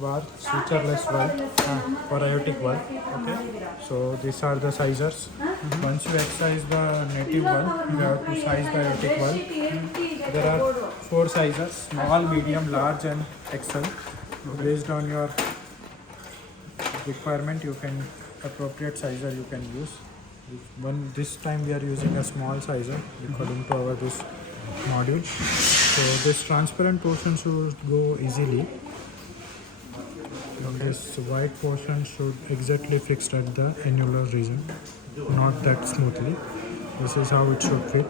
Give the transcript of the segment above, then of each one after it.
VAR, sutureless valve for aortic valve. Okay, so these are the sizers. Once you excise the native valve, you have to size the aortic valve. There are 4 sizes: small, medium, large, and XL. Based on your requirement, you can appropriate sizer you can use. This time we are using a small sizer according to our this module. So this transparent portion should go easily. This white portion should exactly fixed at the annular region, not that smoothly. This is how it should fit.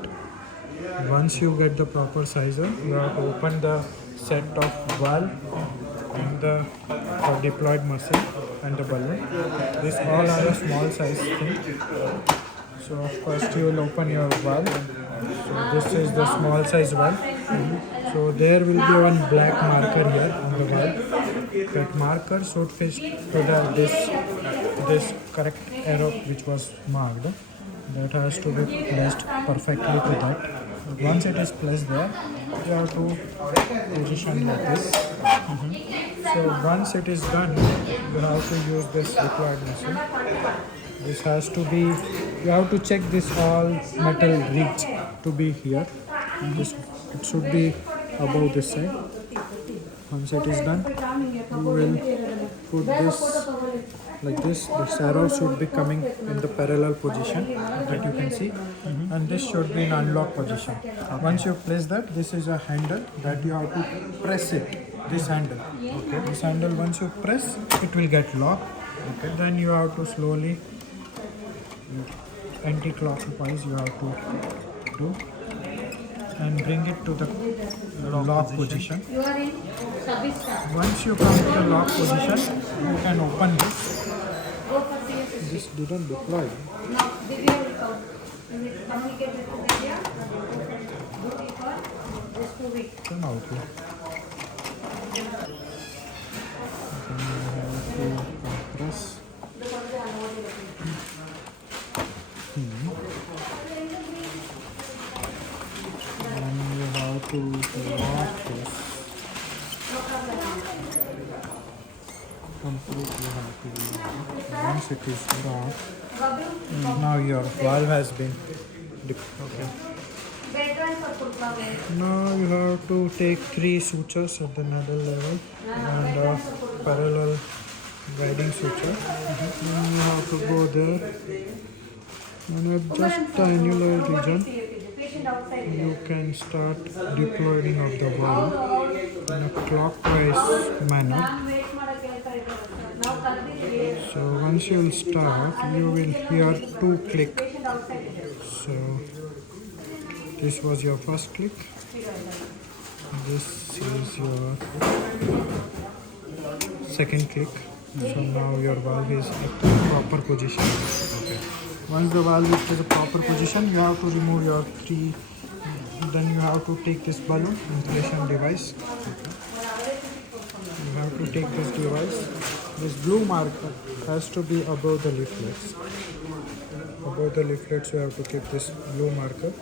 Once you get the proper sizer, you have to open the set of valve and the deployed muscle and the balloon. These all are a small size thing. So first you will open your valve. So this is the small size valve. So there will be one black marker here on the valve. That marker should fit to this correct arrow which was marked. That has to be placed perfectly to that. Once it is placed there, you have to position like this. So once it is done, you have to use this required muscle. This has to be, you have to check this all metal ridge to be here. It should be above this side. Once it is done, you will put this like this. This arrow should be coming in the parallel position that you can see, and this should be in unlock position. Once you place that, this is a handle that you have to press it. This handle. Okay. This handle, once you press, it will get locked. Okay. Then you have to slowly anti-clockwise you have to do and bring it to the lock position. Once you come to the lock position, you can open this. This didn't deploy. Come out here. Then you have to compress. Then you have to lock this. Completely have to lock it. Once it is locked, now your valve has been okay. Now you have to take 3 sutures at the needle level and a parallel guiding suture. Then you have to go there and adjust the annular region. You can start deploying of the valve in a clockwise manner. So once you will start, you will hear 2 click. So this was your first click. This is your second click. So now your valve is at the proper position. Okay. Once the valve is to the proper position, you have to remove your 3. Then you have to take this balloon inflation device. You have to take this device. This blue marker has to be above the leaflets. Above the leaflets, you have to keep this blue marker.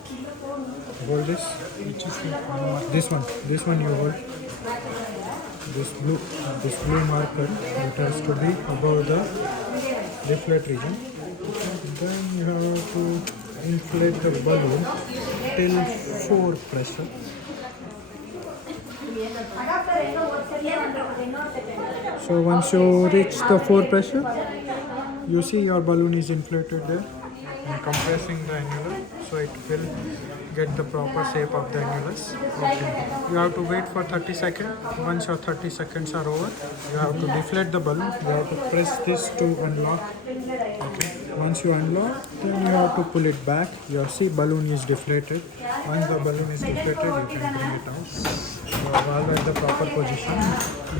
Hold this. Which is this one. This one you hold. This blue marker, it has to be above the leaflet region. Then you have to inflate the balloon till 4 pressure. So once you reach the 4 pressure, you see your balloon is inflated there and compressing the annular, so it will get the proper shape of the annulus. Okay. You have to wait for 30 seconds. Once your 30 seconds are over, you have to deflate the balloon. You have to press this to unlock. Okay. Once you unlock, then you have to pull it back. Your balloon is deflated. Once the balloon is deflated, you can bring it out. So valve at the proper position.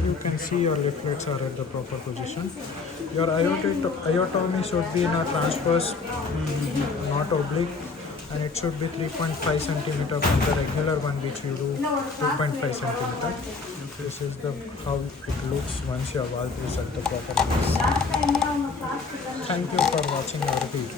You can see your leaflets are at the proper position. Your iotomy should be in a transverse, not oblique, and it should be 3.5 centimeter from the regular one which you do 2.5 centimeter. This is how it looks once your valve is at the proper place. Thank you for watching our video.